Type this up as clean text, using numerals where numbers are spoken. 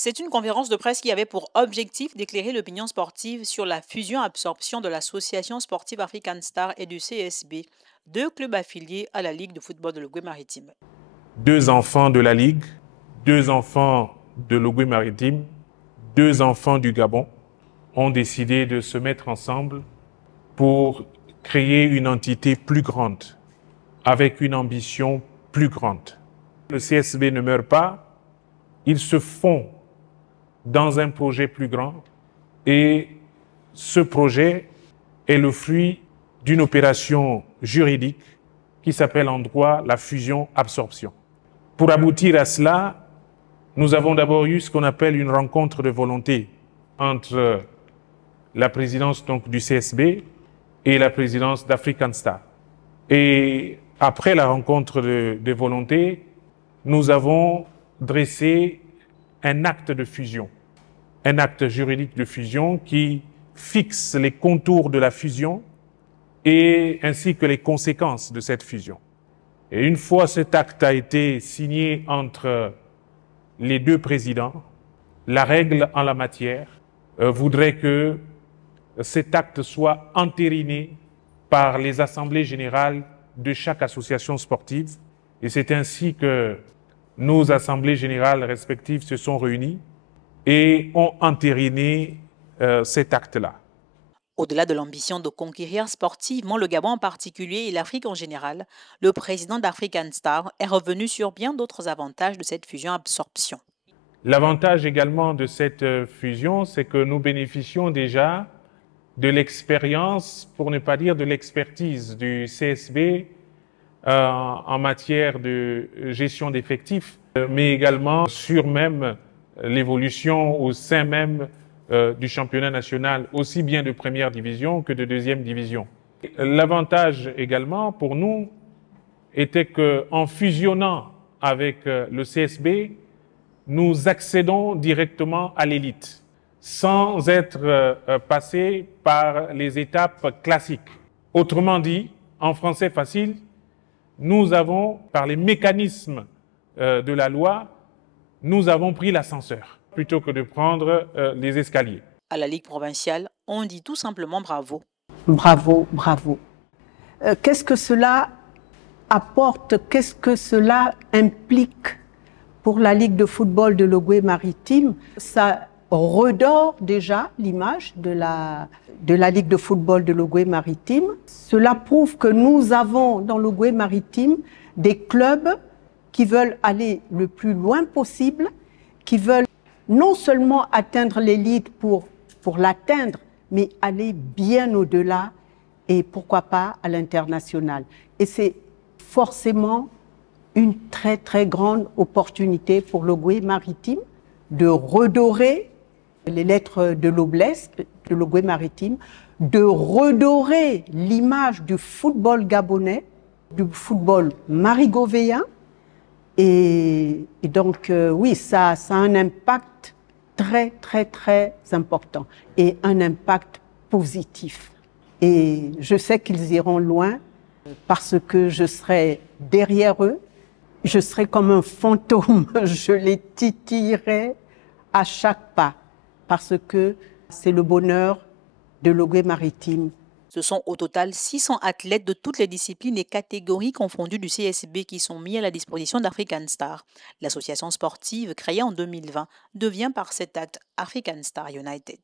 C'est une conférence de presse qui avait pour objectif d'éclairer l'opinion sportive sur la fusion-absorption de l'Association sportive African Star et du CSB, deux clubs affiliés à la Ligue de football de l'Ogooué-Maritime. Deux enfants de la Ligue, deux enfants de l'Ogooué-Maritime, deux enfants du Gabon ont décidé de se mettre ensemble pour créer une entité plus grande, avec une ambition plus grande. Le CSB ne meurt pas, il se fond dans un projet plus grand et ce projet est le fruit d'une opération juridique qui s'appelle en droit la fusion-absorption. Pour aboutir à cela, nous avons d'abord eu ce qu'on appelle une rencontre de volonté entre la présidence donc, du CSB et la présidence d'African Star. Et après la rencontre de volonté, nous avons dressé un acte de fusion, un acte juridique de fusion qui fixe les contours de la fusion et ainsi que les conséquences de cette fusion. Et une fois cet acte a été signé entre les deux présidents, la règle en la matière voudrait que cet acte soit entériné par les assemblées générales de chaque association sportive. Et c'est ainsi que nos assemblées générales respectives se sont réunies et ont entériné cet acte-là. Au-delà de l'ambition de conquérir sportivement le Gabon en particulier et l'Afrique en général, le président d'African Star est revenu sur bien d'autres avantages de cette fusion-absorption. L'avantage également de cette fusion, c'est que nous bénéficions déjà de l'expérience, pour ne pas dire de l'expertise du CSB en matière de gestion d'effectifs, mais également sur même l'évolution au sein même du championnat national, aussi bien de première division que de deuxième division. L'avantage également pour nous était qu'en fusionnant avec le CSB, nous accédons directement à l'élite, sans être passés par les étapes classiques. Autrement dit, en français facile, nous avons, par les mécanismes de la loi, nous avons pris l'ascenseur plutôt que de prendre les escaliers. À la Ligue provinciale, on dit tout simplement bravo. Bravo, bravo. Qu'est-ce que cela apporte, qu'est-ce que cela implique pour la Ligue de football de l'Ogooué-Maritime? Ça redore déjà l'image de la Ligue de football de l'Ogooué-Maritime. Cela prouve que nous avons dans l'Ogooué-Maritime des clubs qui veulent aller le plus loin possible, qui veulent non seulement atteindre l'élite pour l'atteindre, mais aller bien au-delà et pourquoi pas à l'international. Et c'est forcément une très très grande opportunité pour l'Ogooué-Maritime de redorer les lettres de noblesse de l'Ogooué-Maritime, de redorer l'image du football gabonais, du football marigovéen. Et donc, oui, ça a un impact très, très, très important et un impact positif. Et je sais qu'ils iront loin parce que je serai derrière eux, je serai comme un fantôme, je les titillerai à chaque pas parce que c'est le bonheur de l'Ogooué-Maritime. Ce sont au total 600 athlètes de toutes les disciplines et catégories confondues du CSB qui sont mis à la disposition d'African Star. L'association sportive créée en 2020 devient par cet acte African Star United.